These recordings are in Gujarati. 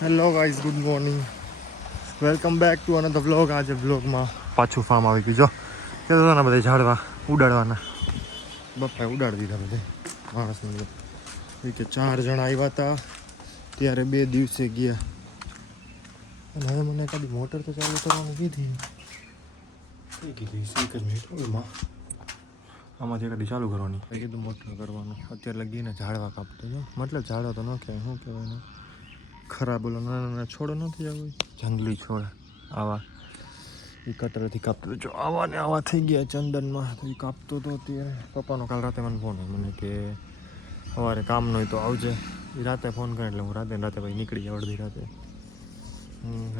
Hello guys, good morning, welcome back to another vlog. આજે વ્લોગમાં પાછું ફાર્મ આવી ગયું. જો કહેતો હતા ને બધા ઝાડવા ઉડાડવાના, બપ્પાએ ઉડાડી દીધા બધે માણસને. એ કે 4 જણા આવ્યા હતા ત્યારે 2 દિવસે ગયા. અને હવે મને કદી મોટર તો ચાલુ કરવાની કીધી એક જ મિનિટ. આમાંથી કદી ચાલુ કરવાની કીધું મોટર કરવાનું. અત્યારે લગીને ઝાડવા કાપતો જો, મતલબ ઝાડવા તો ન કહેવાય, શું કહેવાય ને, ખરાબ ઓલો નાના નાના છોડો નથી આવે, જંગલી છોડ આવા, એ કટરથી કાપતો. જો આવા ને આવા થઈ ગયા ચંદનમાં. તો એ કાપતો હતો અત્યારે. પપ્પાનો કાલ રાતે મને ફોન આવ્યો મને કે સવારે કામ ન હોય તો આવજે. એ રાતે ફોન કરે એટલે હું રાતે ભાઈ નીકળી ગયા અડધી રાતે.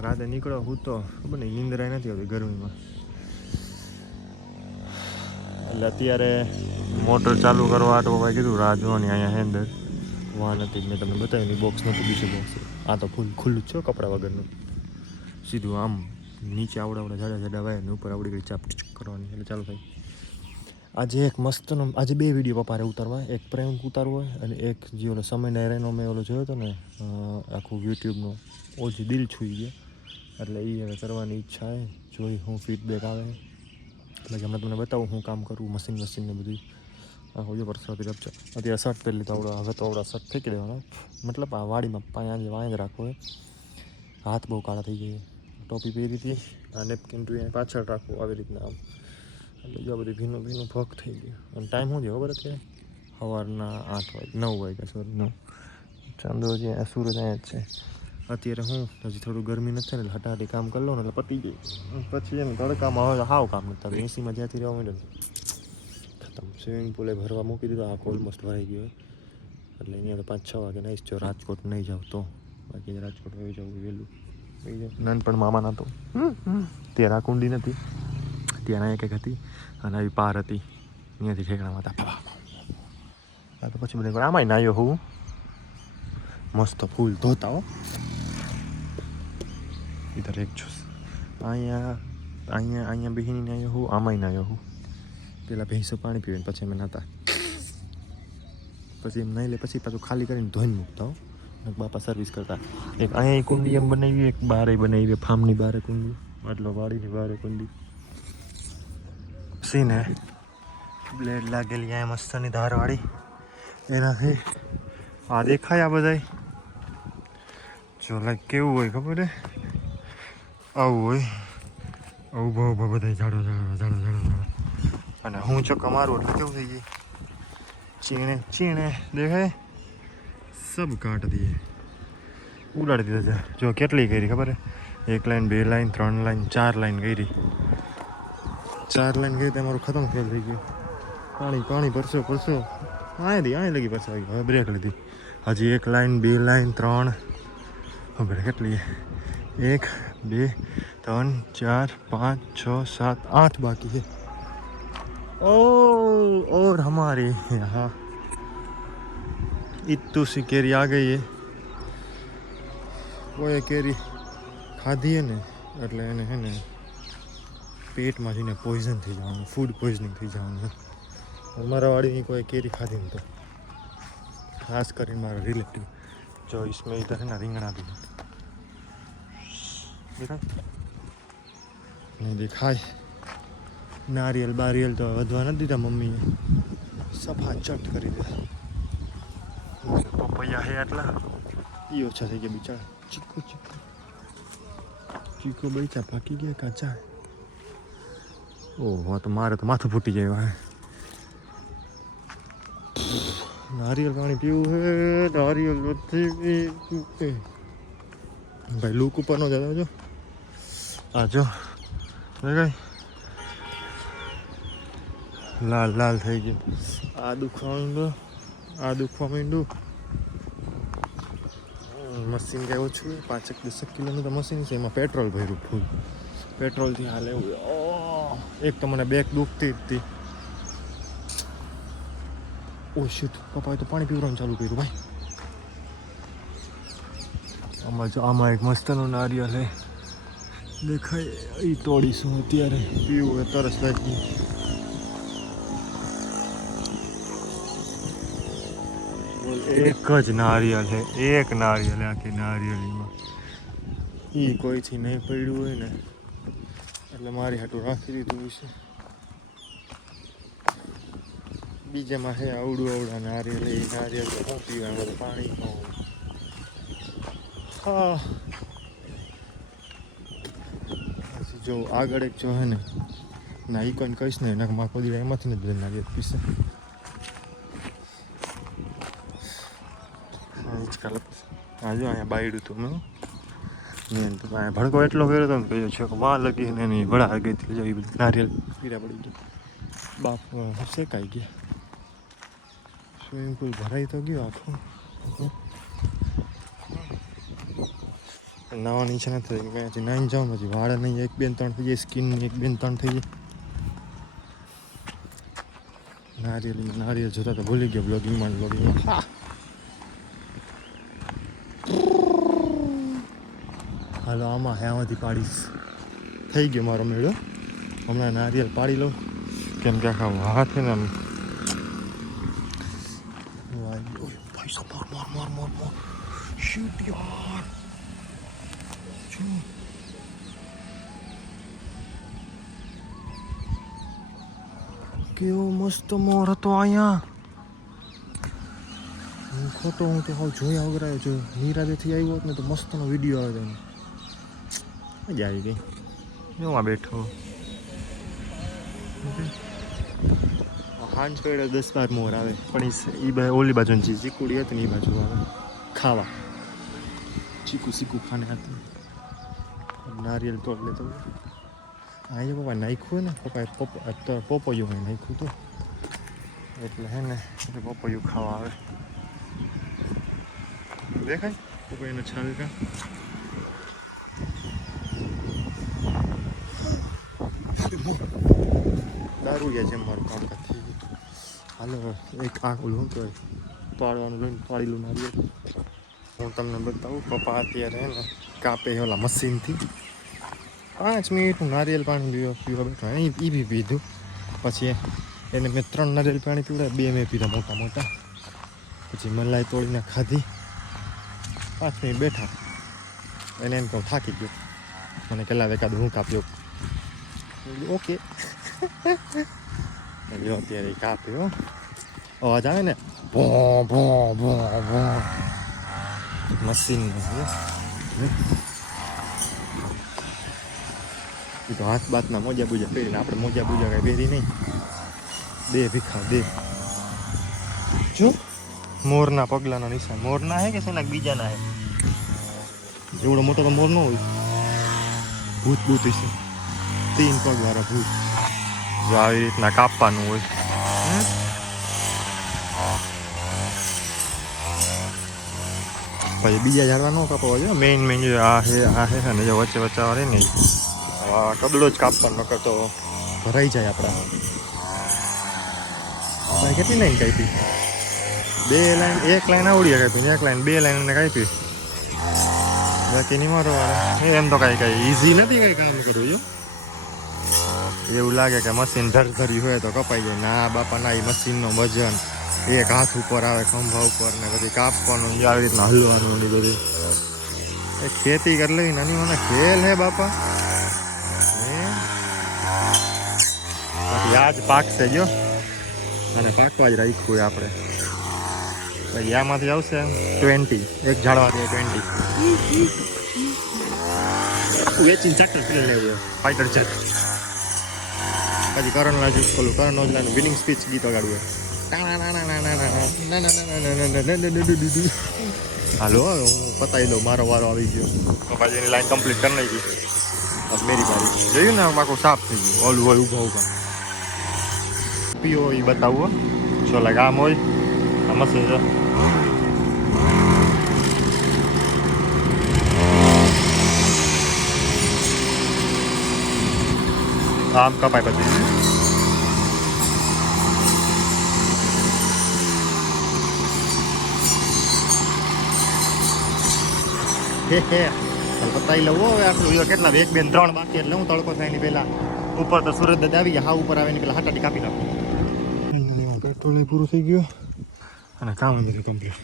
રાતે નીકળો હું તો ખબર ને ઈંદરાય નથી આવતી ગરમીમાં. એટલે અત્યારે મોટર ચાલુ કરવા તો ભાઈ કીધું રાહ જોવાની. અહીંયા હે અંદર વાહ નથી, મેં તમને બતાવ્યું બોક્સ નહોતું, બીજું બોક્સ. આ તો ફૂલ ખુલ્લું જ છે કપડાં વગરનું. સીધું આમ નીચે આવડા જાડા વાય ને ઉપર આવડી ગઈ ચાપ કરવાની એટલે ચાલુ થાય. આજે એક મસ્તનો, આજે 2 વિડીયો પપ્પારે ઉતારવા. એક પ્રેન્ક ઉતારવો હોય અને એક જે ઓલો સમય ડાયરાનો મેં ઓલો જોયો હતો ને આખું યુટ્યુબનો, ઓછી દિલ છૂઈ ગયા. એટલે એ હવે કરવાની ઈચ્છા છે. જોઈ હું ફીડબેક આવે. એટલે કે હમણાં તમને બતાવું હું કામ કરું, મશીનને બધું. આખો જો પરસાથી રપચો. અત્યારે શર્ટ પહેરી લીધા આવડો. હવે તો આવડા શર્ટ ફેંકી દેવાના, મતલબ આ વાડીમાં વાંય જ રાખવો હોય. હાથ બહુ કાળા થઈ ગયા. ટોપી પહેરી હતી, આ નેપકિન ટુ પાછળ રાખવું આવી રીતના આમ. એટલે જો બધું ભીનું ભોગ થઈ ગયું. અને ટાઈમ શું છે ખબર અત્યારે? સવારના 9 વાગ્યા, સોરી 9. ચાંદો જે સૂરજ અહીંયા જ છે. અત્યારે હું હજી થોડું ગરમી નથી થાય ને એટલે હટાહટી કામ કરી લઉં ને એટલે પતી ગઈ. પછી એને તડકામાં હવે હાવ કામ નથી. એસીમાં જ્યાંથી રહેવા માંડ્યો ખતમ. સ્વિમિંગ પુલે ભરવા મૂકી દીધો, આખો ઓલમોસ્ટ ભરાઈ ગયો. એટલે અહીંયા તો 5-6 વાગે નાહીશ. જો રાજકોટ નહીં જાવ તો, બાકી રાજકોટ હોઈ જવું વહેલું. નાનપણ મામાના તો ત્યાં આ કુંડી નથી, ત્યાં અહીંયા કંઈક હતી અને આવી પાર હતી, અહીંયાથી ઠેકણામાં હતા. હા તો પછી બધા આમાંય નાયો હું મસ્ત ફૂલ ધોતા હો. ઇધર એક જોશ અહીંયા બેહીને નાયો હું, આમાંય નાયો હું. પેલા ભેંસો પાણી પીવે પછી અમે નાતા. પછી એમ નહીં લે પછી પાછું ખાલી કરીને ધોઈને મૂકતા હો. બાપા સર્વિસ કરતા. એક અહીંયા કુંડી એમ બનાવી, એક બારે બનાવી, ફાર્મની બારે કુંડી, એટલે વાડીની બારે કુંડી. સીને બ્લેડ લાગેલી અહીંયા મસ્તની ધારવાળી. એનાથી આ દેખાય આ બધાય. જો લાઈક કેવું હોય ખબર હે? આવું હોય, આવું બહુ બધા ઝાડો. અને હું ચક્કા મારું એટલે કેવું થઈ જાય, ચીણે દેખાય, સબ કાટ દીએ, ઉડાડી દીધા. જો કેટલી કરી ખબર હે? 1 લાઈન, 2 લાઈન, 3 લાઈન, 4 લાઈન કરી. 4 લાઈન કરી તો મારું ખતમ ફેલ થઈ ગયું. પાણી પરસો અહીંયા લગી પરસો આવી ગયો. હવે બ્રેક લીધી. હજી 1 લાઈન, 2 લાઈન, 3, ખબર કેટલી? 1, 2, 3, 4, 5, 6, 7, 8 બાકી है. और हमारे यहाँ इतू सी केरी आ गई है. કોઈ કેરી ખાધી હે ને એટલે એને હે ને પેટમાં જઈને પોઈઝન થઈ જવાનું, ફૂડ પોઈઝનિંગ થઈ જવાનું. અમારા વાડીની કોઈ કેરી ખાધી ને તો ખાસ કરીને મારા રિલેટિવ. જો इसमें इधर है ना રીંગણા भी દેખાય નહીં દેખાય. નારિયેલ બારિયેલ તો વધવા નથી દીધા મમ્મીએ, સફા ચટ કરી દીધા. પપૈયા હે એટલા એ ઓછા થઈ ગયા બિચારા. ચીકો બૈચા પાકી ગયા કાચા. ઓહો તો મારે તો માથું ફૂટી જાય. નારિયેલ પાણી પીવું હે, નારિયેલ નથી ભાઈ. લૂક ઉપર નો જતા જો આ જો કઈ લાલ થઈ ગયું. આ દુખવા માંડ્યું. મશીન કાંઈ ઓછું 5-10 કિલોમીટર મશીન છે. એમાં પેટ્રોલ ભર્યું ફૂલ. પેટ્રોલથી હાલ એવું. એક તો મને બેક દુખતી હતી. ઓ શિટ, પપ્પાએ તો પાણી પીવડાવવાનું ચાલુ કર્યું ભાઈ. આમાં એક મસ્તનું નારિયેલ હે દેખાય, એ તોડીશું અત્યારે. પીવું એ તરસ લાગી. એક જ નારિયેલ છે, એક નારિયેલ આખી નારિયેળીમાં. એ કોઈથી નહીં પડ્યું હોય ને એટલે મારી હાટું રાખી દીધું છે. બીજામાં છે અવડા નારિયેલ, એ નારિયેલ તો શું પીવા, બધું પાણી હા. પછી જો આગળ એક જો હે ને ના ઈ કોઈને કહીશ ને એના માં કોઈ એમાંથી ને બધા નારિયેલ પીશે. હા જો અહીંયા બાયડું હતું મેં ભડકો એટલો કર્યો હતો ને કહ્યું છે કે માં લગી ને એની વડા ગઈ હતી. જો એ બધું નારિયેલ પીરા પડી ગયું, બાપ શેકાઈ ગયા. સ્વિમિંગ પુલ ભરાઈ તો ગયો આખું. નાવાની ઈચ્છા નથી થઈ, અહીંયાથી નાઈને જાઉં પછી વાળ નહીં 1 2 3 થઈ જાય, સ્કિન 1 2 3 થઈ જાય. નારિયેલ જોતા તો ભૂલી ગયો બ્લોગિંગમાં. હા હાલો આમાં આમાંથી પાડીશ. થઈ ગયો મારો મેળો. હમણાં નારિયેલ પાડી લઉં કેમ કે આખા હાથ છે ને આમ ભાઈ સાહેબ મોર શૂટ યાર. કેવો મસ્ત મોર હતો અહીંયા. હું ખોટો હું તો હાવ જોયા વગર આવ્યો છું. નીરાદેથી આવ્યો હોત ને તો મસ્તનો વિડીયો આવે એનો. મજા આવી ગઈ. એમાં બેઠો હાંજ પડે 10-12 મોર આવે પણ એ ઓલી બાજુની ચીજ ચીકુડી હતી ને એ બાજુ આવે ખાવા. ચીકુ ખાને હતું. નારિયેલ તોડ લેતો આજે પપ્પા નાખ્યું ને પપ્પાએ પોપૈયું નાખ્યું હતું એટલે હે ને પોપૈયું ખાવા આવે. દેખાય પપ્પાઈનો છાલકા. દારૂ ગયા જેમ મારું કામકાજ થઈ ગયું. હાલો એક આંખ ઓલું શું કહેવાય પાડવાનું લઈને પાડેલું નારિયેલ હું તમને બતાવું. પપ્પા અત્યારે ને કાપે ઓલા મશીનથી 5 મિનિટનું નારિયેલ પાણી પીવા બેઠા. એ બી પીધું. પછી એને મેં 3 નારિયેલ પાણી પીવડાવ્યા, 2 મેં પીધા મોટા. પછી મલાઈ તોડીને ખાધી. 5 મિનિટ બેઠા. એને એમ કહું થાકી ગયો. મને કેટલા એકાદ હું કાપ્યો. ઓકે જો અત્યારે કાપ્યો. અવાજ આવે ને ભો ભો ભો ભો મશીનનો. એ તો હાથ બાતના મોજા બુજા પહેરીને આપણે મોજા બુજા કાંઈ પહેરી નહીં. દે ભીખા દે. જો મોરના પગલાના નિશાન. મોરના હે કે શેના બીજાના હે? એવડો મોટો તો મોર ન હોય. ભૂત હશે. 3 પગવાળા ભૂત. જો આવી રીતના કાપવાનું હોય. પછી બીજા ઝાડવા ન કાપવા જોઈએ. મેઇન જો આ હે ને જો વચ્ચે રહે ને કદડો જ કાપવાનો, નકર તો ભરાઈ જાય આપણા. ભાઈ કેટલી લાઈન કાપી? 2 લાઈન. 1 લાઈન આવડી કાપી, 1 લાઈન 2 લાઈન એને કાપી. બાકી નહીં મારો એમ તો કાંઈ ઈઝી નથી કાંઈ કામ કરવું. જો એવું લાગે કે મશીન ધરી હોય તો કપાઈ જાય. ના બાપા ના, એ મશીનનો વજન એક હાથ ઉપર આવે ખંભા ઉપર ને બધી કાપવાનું આવી રીતના હલવાનું ને બધું. એ ખેતી કરી લેવી નાની મને ખેલ હે બાપા. યાદ પાકશે જો અને પાકવા જ રાખ્યું હોય આપણે. પછી આમાંથી આવશે 20. એક ઝાડવાથી 20 વેચીને ચક્કર કરી લેવું ફાઈટર ચેક. પછી કરણ ઓજલાનું વિનિંગ સ્પીચ ગીત વગાડવું. હાલો હું પતાવી દઉં, મારો વારો આવી ગયો. તો પછી એની લાઈન કમ્પ્લીટ કરી નાખી. મેરી બારી જોયું ને પાછું સાફ થઈ ગયું. ઓલું હોય ઊભા પીઓ એ બતાવું. જો લાગે આમ હોય આ મશીન છે. આમ કપાય પછી પતાવી લઉં. હવે આટલું કેટલા 1 2 3 બાકી એટલે હું તડકો થાય ની પહેલા ઉપર તો સુરત દાદા આવી ગયા. હા ઉપર આવે ને પેલા હાટાટી કાપી નાખું. પેટ્રોલ પૂરું થઈ ગયું અને કામ બધું કમ્પ્લીટ.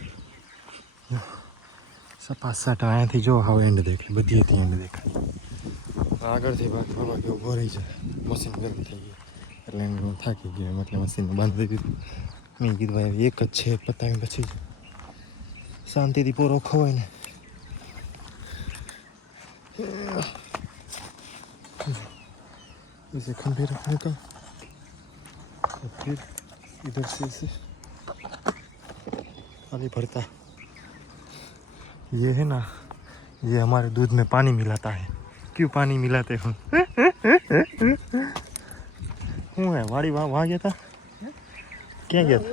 સપાસટ અહીંયાથી જો હવે એન્ડ દેખાય, બધીથી એન્ડ દેખાય. આગળથી ભાગ ફરવા કે ઊભો રહી જાય, મશીન ગરમ થઈ ગઈ એટલે એનું થાકી ગયો એટલે મશીનને બાંધી દીધું. મેં કીધું ભાઈ એક જ છે, પતાવી પછી શાંતિથી પૂરો ખવાય ને. इसे खंभे रखने का और फिर इधर से इसे पानी भरता. ये है ना, ये हमारे दूध में पानी मिलाता है. क्यों पानी मिलाते हो? हूँ है वाड़ी वहाँ गया था, क्या गया था?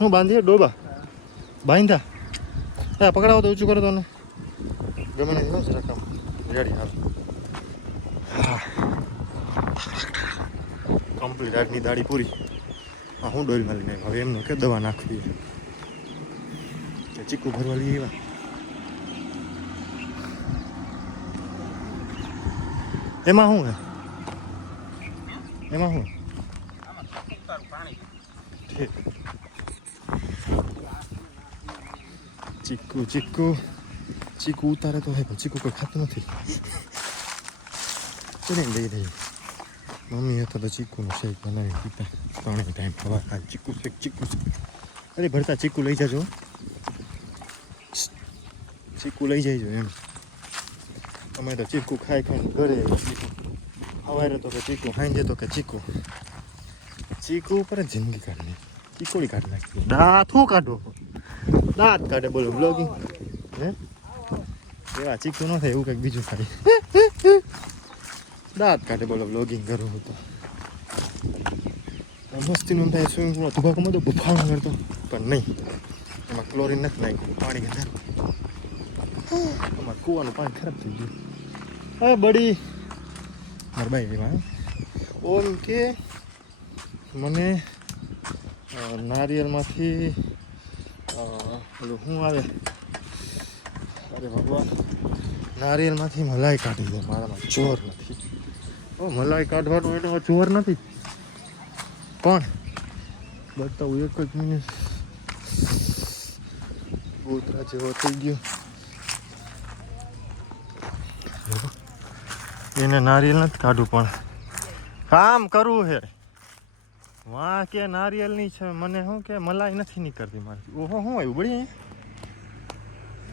हूँ बांधिए डोबा बांधा पकड़ा तो ऊँचू करो तो गमे नहीं जरा कम गाड़ी हाल कम्प्लीट આજની દાડી પૂરી. હા હું ડોરી મારી નાખ. હવે એમનો કે દવા નાખવી કે ચીકુ ભરવા લઈ આવ્યા. એમાં શું હે? એમાં શું? ચીકુ ચીકુ ચીકુ ઉતારે તો હે પણ ચીકુ કોઈ ખાતું નથી. લઈ રહી મમ્મી હતા તો ચીકુનું શેક બનાવી પીતા 3 ટાઈમ ખવા ખાય. ચીકુ શેક ચીકુ શેક. અરે ભરતા ચીકુ લઈ જાજો, ચીકુ લઈ જઈજો એમ. અમે તો ચીકુ ખાઈ ખાઈને ઘરે સવારે તો કે ચીકુ ખાઈ તો કે ચીકુ ચીકુ ઉપર જ જિંદગી કાઢી, ચીકોડી કાઢી નાખી. દાંત શું કાઢો? દાંત કાઢે બોલો બ્લોગિંગ હે? એવા ચીકુ ન થાય એવું કંઈક બીજું ખાય. દાંત કાઢે બોલો બ્લોગિંગ કરવું તો મસ્તીનું થાય. સ્વિમિંગ પુલમાં ધુબાકોમાં તો બફાણું કરતો પણ નહીં, એમાં ક્લોરીન નથી નાખ્યું, પાણી ગંધારું. અમારે કૂવાનું પાણી ખરાબ થઈ ગયું. હા બડી મારા બાઈ એમાં ઓમ કે મને નારિયેળમાંથી પેલું શું આવે, અરે ભગવાન, નારિયેળમાંથી મલાઈ કાઢી દે. મારામાં જોર નથી. મલાઈ કાઢવાનું એનો જોર નથી પણ બતાવું એક જ મિનિટ. ગોતરા જેવો થઈ ગયો. એને નારિયેળ નથી કાઢવું પણ કામ કરવું છે. વાં કે નારિયેળની છે, મને શું કે મલાઈ નથી નીકળતી મારી. ઓહો શું આવ્યું બળી?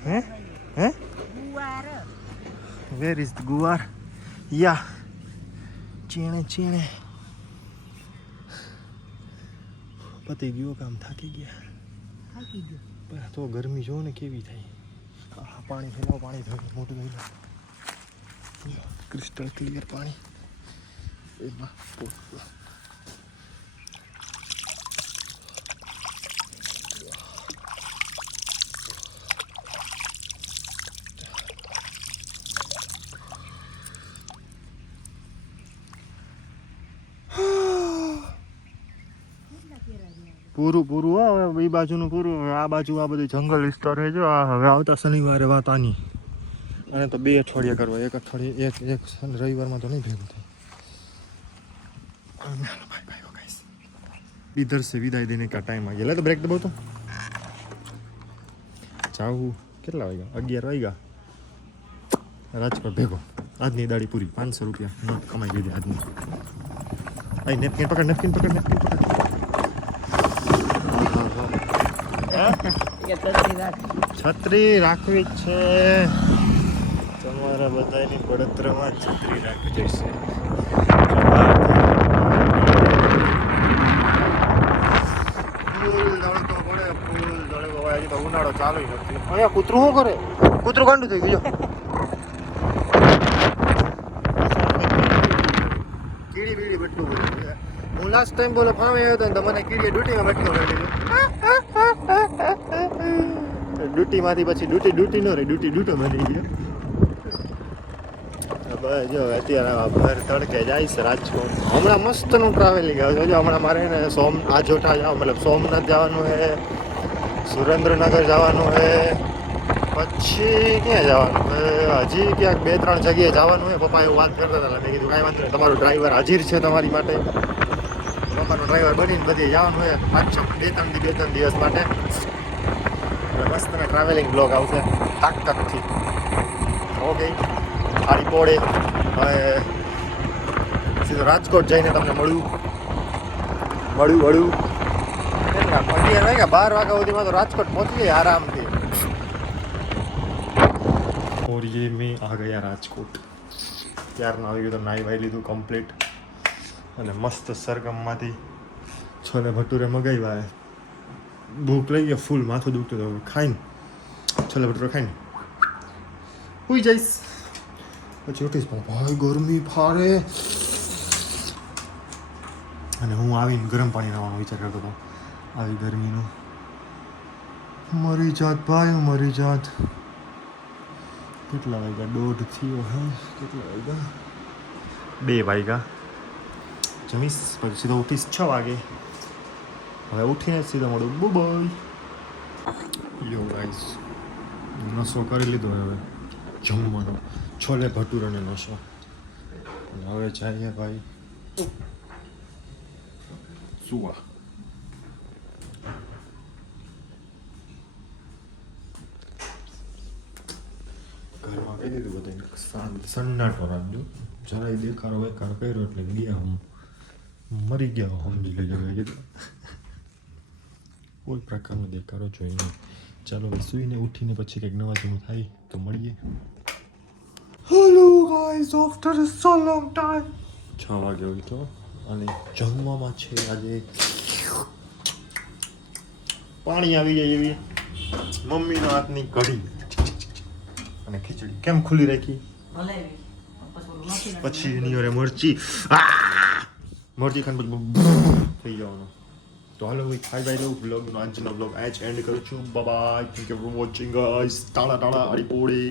હે હે વેર ઇઝ ગુવાર? યા ચીણે ચીણે પતી ગયો કામ. થાકી ગયા પણ તો ગરમી જોવો ને કેવી થાય. હા પાણી ફેલાવો, પાણી થયું મોટું થઈ ગયું. ક્રિસ્ટલ ક્લિયર પાણી. એમાં પૂરું પૂરું હવે એ બાજુનું પૂરું. આ બાજુ આ બધું જંગલ વિસ્તાર છે. જો આ હવે આવતા શનિવારે વાત આની. અને તો 2 અઠવાડિયા કરવા, એક અઠવાડિયે એક રવિવારમાં તો નહીં ભેગું થાય. इधर से विदाई देने का टाइम आ गया. ले तो ब्रेक दबाओ तो जाऊँ. કેટલા વાગ્યા? 11 વાગ્યા. રાજકોટ ભેગો. આજની દાડી પૂરી. 500 રૂપિયા નોટ કમાઈ લીધી આજની. અહીં નેપકિન પકડ, નેપકિન પકડ, નેપકિન પકડ. છત્રી રાખવી જ છે તમારા બધાની બળતરામાં. છત્રી રાખવી જઈશે. ઉનાળો ચાલુ નથી. અહીંયા કૂતરું શું કરે? કૂતરું ગાંડું થઈ ગયું. કીડી બીડી બટલું બધું. હું લાસ્ટ ટાઈમ બોલો ફામે આવ્યો હતો ને તો મને કીડીએ ડ્યુટીમાં બટલો કરી દીધો. ડ્યુટીમાંથી પછી ડ્યુટી ન રહી, ડ્યુટો બની ગયો. બસ જો અત્યારે ભર તડકે જાય છે રાજકોટ. હમણાં મસ્તનું ટ્રાવેલિંગ આવે છે. જો હમણાં મારે ને આજોઠા જવા, મતલબ સોમનાથ જવાનું છે, સુરેન્દ્રનગર જવાનું છે, પછી ક્યાં જવાનું છે, હજી ક્યાંક 2-3 જગ્યાએ જવાનું છે. પપ્પા એવું વાત કરતા હતા. મેં કીધું કાંઈ વાંધો નહીં, તમારો ડ્રાઈવર હાજર છે તમારી માટે. બાપાનો ડ્રાઈવર બનીને બધે જવાનું હોય 2-3 દિવસ માટે. એટલે મસ્ત તમે ટ્રાવેલિંગ બ્લોગ આવશે તાકતથી. ઓકે આરી પોળે હવે સીધો રાજકોટ જઈને તમને મળ્યું. કેટલા 11 વાગ્યા 12 વાગ્યા સુધીમાં તો રાજકોટ પહોંચી જાય આરામથી. और ये मैं आ गया રાજકોટ. ત્યારનું આવી ગયું તો નાઈ વાઈ લીધું કમ્પ્લીટ અને મસ્ત સરગમમાંથી છોલે ભટુરે મગાવ્યા. ભૂખ લઈ ગયા ફૂલ, માથું દુખતું હતું. ખાઈને છોલે ભટુરે ખાઈને હુઈ જઈશ. પછી ઉઠીશ પણ ભાઈ ગરમી ફારે. અને હું આવીને ગરમ પાણી નાવાનો વિચાર કરતો હતો. આવી ગરમીનું મરી જાત ભાઈ, મરી જાત. કેટલા વાગ્યા? 1:30 થયો. હા કેટલા વાગ્યા? 2 વાગ્યા. જમીશ પછી સીધો ઉઠીશ 6 વાગે. હવે ઉઠીને સીધો મળું. બાય. યો ગાઈસ, નશો કરી લીધો હવે જમવાનો. છોલે ભટુરાનો નશો. હવે જઈએ ભાઈ સુવા. ઘરમાં કહી દીધું બધાને સન્નાટો રાખજો. જરાય દેખાડો વેખાડો કર્યો એટલે ગયા હું મરી ગયા સમજી લેજો. કીધું કોઈ પ્રકારનો દેખાડો જોઈએ નહીં. ચાલો હવે સૂઈને ઉઠીને પછી કંઈક નવા જૂનું થાય તો મળીએ. હેલો ગાઈઝ, આફ્ટર સો લોંગ ટાઈમ 6 વાગે ઉઠ્યો અને જમવામાં છે આજે પાણી આવી જાય એવી મમ્મીના હાથની કઢી અને ખીચડી. કેમ ખુલ્લી રાખી? પછી એની ઓરે મરચી મરચી ખાન થઈ જવાનું. તો હાલો ભાઈ ખાઈ ભાઈ લઉં. બ્લોગનો આજનો બ્લોગ આ જ એન્ડ કરું છું. Bye. Thank you for watching guys. ટાળા ટાળા હરી પોળી.